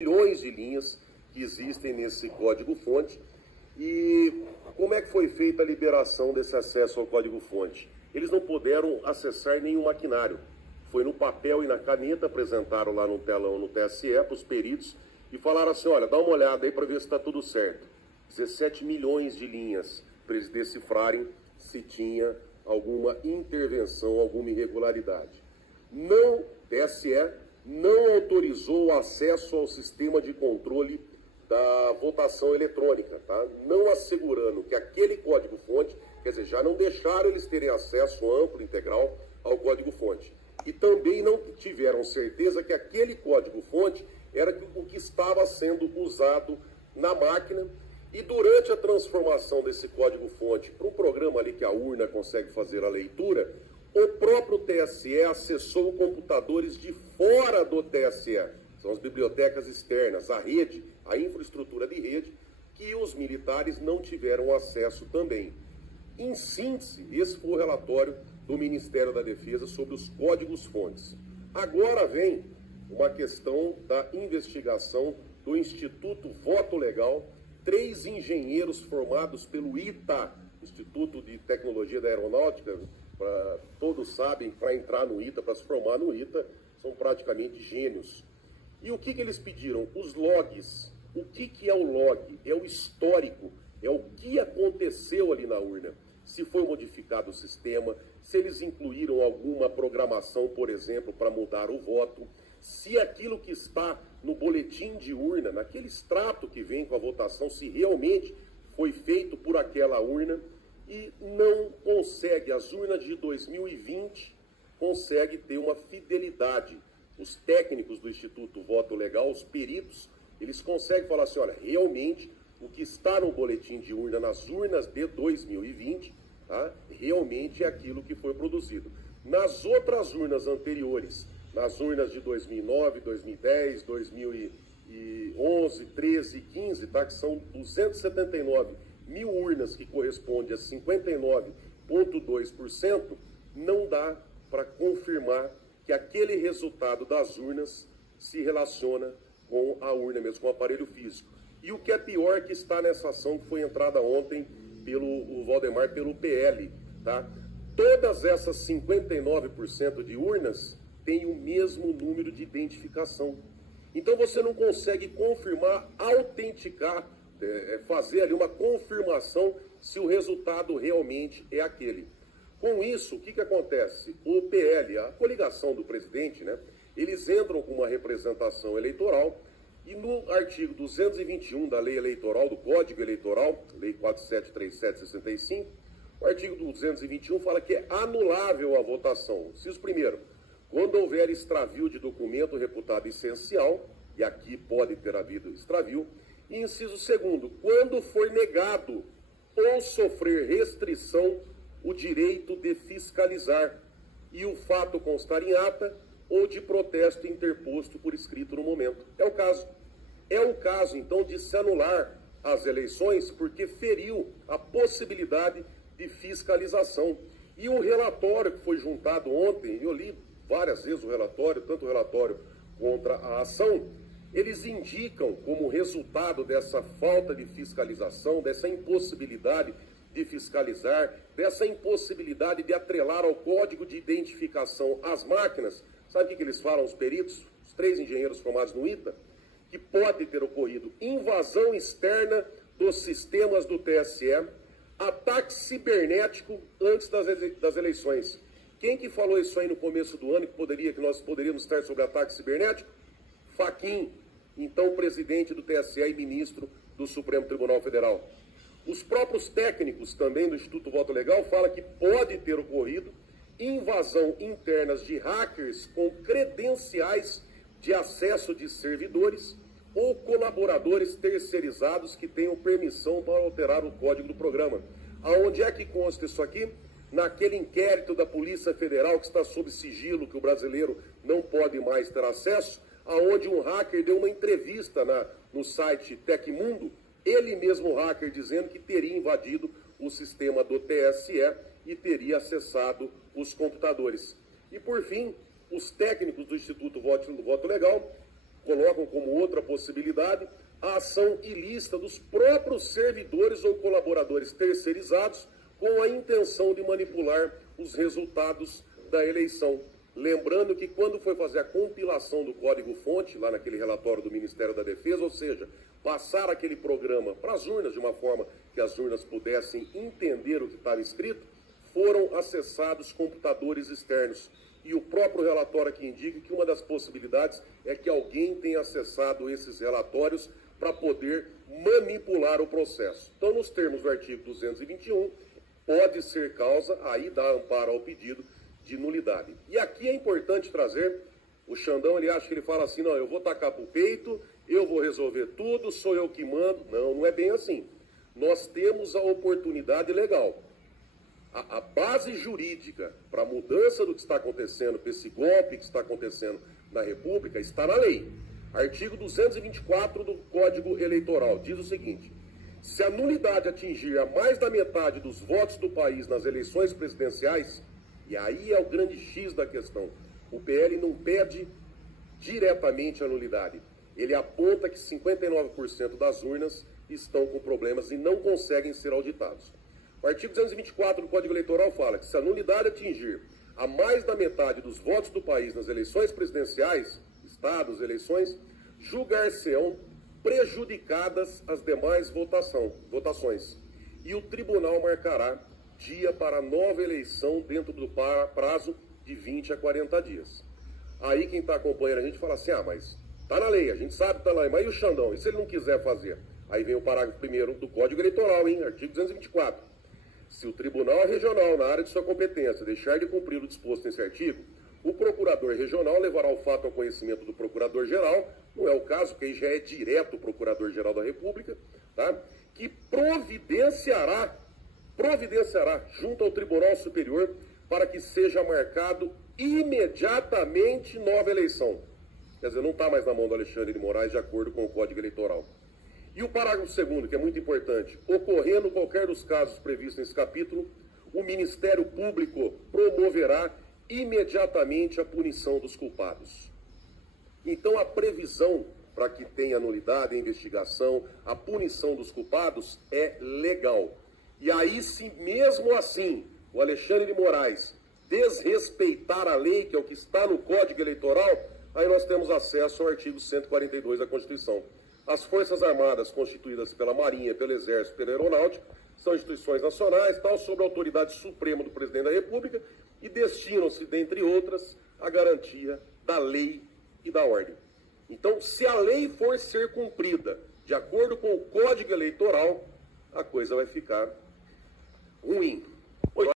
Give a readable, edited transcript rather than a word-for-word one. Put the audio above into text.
milhões de linhas que existem nesse código-fonte. E como é que foi feita a liberação desse acesso ao código-fonte? Eles não puderam acessar nenhum maquinário. Foi no papel e na caneta, apresentaram lá no telão no TSE para os peritos e falaram assim, olha, dá uma olhada aí para ver se está tudo certo. 17 milhões de linhas para eles decifrarem se tinha alguma intervenção, alguma irregularidade. Não, TSE não autorizou o acesso ao sistema de controle da votação eletrônica, tá? Não assegurando que aquele código-fonte, quer dizer, já não deixaram eles terem acesso amplo, integral ao código-fonte. E também não tiveram certeza que aquele código-fonte era o que estava sendo usado na máquina. E durante a transformação desse código-fonte para um programa ali que a urna consegue fazer a leitura, o próprio TSE acessou computadores de fora do TSE, são as bibliotecas externas, a rede, a infraestrutura de rede, que os militares não tiveram acesso também. Em síntese, esse foi o relatório do Ministério da Defesa sobre os códigos-fontes. Agora vem uma questão da investigação do Instituto Voto Legal. 3 engenheiros formados pelo ITA, Instituto de Tecnologia da Aeronáutica, todos sabem, para entrar no ITA, para se formar no ITA, são praticamente gênios. E o que eles pediram? Os logs. O que é o log? É o histórico, é o que aconteceu ali na urna. Se foi modificado o sistema, se eles incluíram alguma programação, por exemplo, para mudar o voto, se aquilo que está no boletim de urna, naquele extrato que vem com a votação, se realmente foi feito por aquela urna, e não consegue, as urnas de 2020 consegue ter uma fidelidade. Os técnicos do Instituto Voto Legal, os peritos, eles conseguem falar assim, olha, realmente o que está no boletim de urna, nas urnas de 2020, tá, realmente é aquilo que foi produzido. Nas outras urnas anteriores, nas urnas de 2009, 2010, 2011, 13 e 15, tá, que são 279 mil urnas, que corresponde a 59,2%, não dá para confirmar que aquele resultado das urnas se relaciona com a urna mesmo, com o aparelho físico. E o que é pior que está nessa ação que foi entrada ontem pelo Valdemar, pelo PL, tá? Todas essas 59% de urnas têm o mesmo número de identificação. Então você não consegue confirmar, autenticar, fazer ali uma confirmação se o resultado realmente é aquele. Com isso, o que acontece? O PL, a coligação do presidente, né, eles entram com uma representação eleitoral e no artigo 221 da lei eleitoral, do Código Eleitoral, lei 4737/65, o artigo 221 fala que é anulável a votação. Inciso primeiro, quando houver extravio de documento reputado essencial, e aqui pode ter havido extravio, e inciso segundo, quando for negado ou sofrer restrição o direito de fiscalizar e o fato constar em ata ou de protesto interposto por escrito no momento. É o caso. É o caso, então, de se anular as eleições porque feriu a possibilidade de fiscalização. E o relatório que foi juntado ontem, eu li várias vezes o relatório, tanto o relatório contra a ação, eles indicam como resultado dessa falta de fiscalização, dessa impossibilidade de fiscalizar, dessa impossibilidade de atrelar ao código de identificação as máquinas, sabe o que eles falam, os peritos, os 3 engenheiros formados no ITA? Que pode ter ocorrido invasão externa dos sistemas do TSE, ataque cibernético antes das eleições. Quem que falou isso aí no começo do ano, que nós poderíamos estar sobre ataque cibernético? Fachin, então presidente do TSE e ministro do Supremo Tribunal Federal. Os próprios técnicos também do Instituto Voto Legal falam que pode ter ocorrido invasão internas de hackers com credenciais de acesso de servidores ou colaboradores terceirizados que tenham permissão para alterar o código do programa. Aonde é que consta isso aqui? Naquele inquérito da Polícia Federal que está sob sigilo, que o brasileiro não pode mais ter acesso, aonde um hacker deu uma entrevista no site Tecmundo, ele mesmo, o hacker, dizendo que teria invadido o sistema do TSE e teria acessado os computadores. E, por fim, os técnicos do Instituto Voto Legal colocam como outra possibilidade a ação ilícita dos próprios servidores ou colaboradores terceirizados com a intenção de manipular os resultados da eleição. Lembrando que quando foi fazer a compilação do código-fonte, lá naquele relatório do Ministério da Defesa, ou seja, passar aquele programa para as urnas de uma forma que as urnas pudessem entender o que estava escrito, foram acessados computadores externos. E o próprio relatório aqui indica que uma das possibilidades é que alguém tenha acessado esses relatórios para poder manipular o processo. Então, nos termos do artigo 221, pode ser causa, aí dá amparo ao pedido de nulidade. E aqui é importante trazer, o Xandão, ele acha que ele fala assim, não, eu vou tacar para o peito, eu vou resolver tudo, sou eu que mando. Não, não é bem assim. Nós temos a oportunidade legal. A base jurídica para a mudança do que está acontecendo, para esse golpe que está acontecendo na República, está na lei. Artigo 224 do Código Eleitoral diz o seguinte: se a nulidade atingir a mais da metade dos votos do país nas eleições presidenciais, e aí é o grande X da questão, o PL não pede diretamente a nulidade. Ele aponta que 59% das urnas estão com problemas e não conseguem ser auditados. O artigo 224 do Código Eleitoral fala que se a nulidade atingir a mais da metade dos votos do país nas eleições presidenciais, estados, eleições, julgar-se-ão prejudicadas as demais votações. E o tribunal marcará dia para nova eleição dentro do prazo de 20 a 40 dias. Aí quem está acompanhando a gente fala assim, mas está na lei, a gente sabe que está na lei, mas e o Xandão? E se ele não quiser fazer? Aí vem o parágrafo 1º do Código Eleitoral, artigo 224. Se o Tribunal Regional, na área de sua competência, deixar de cumprir o disposto nesse artigo, o Procurador Regional levará o fato ao conhecimento do Procurador-Geral, não é o caso, porque aí já é direto o Procurador-Geral da República, tá? Que providenciará junto ao Tribunal Superior para que seja marcado imediatamente nova eleição. Quer dizer, não está mais na mão do Alexandre de Moraes, de acordo com o Código Eleitoral. E o parágrafo 2º, que é muito importante, ocorrendo qualquer dos casos previstos nesse capítulo, o Ministério Público promoverá imediatamente a punição dos culpados. Então, a previsão para que tenha nulidade, a investigação, a punição dos culpados é legal. E aí, se mesmo assim o Alexandre de Moraes desrespeitar a lei, que é o que está no Código Eleitoral, aí nós temos acesso ao artigo 142 da Constituição. As Forças Armadas, constituídas pela Marinha, pelo Exército, pela Aeronáutica, são instituições nacionais, tal, sob a autoridade suprema do Presidente da República, e destinam-se, dentre outras, à garantia da lei e da ordem. Então, se a lei for ser cumprida de acordo com o Código Eleitoral, a coisa vai ficar ruim.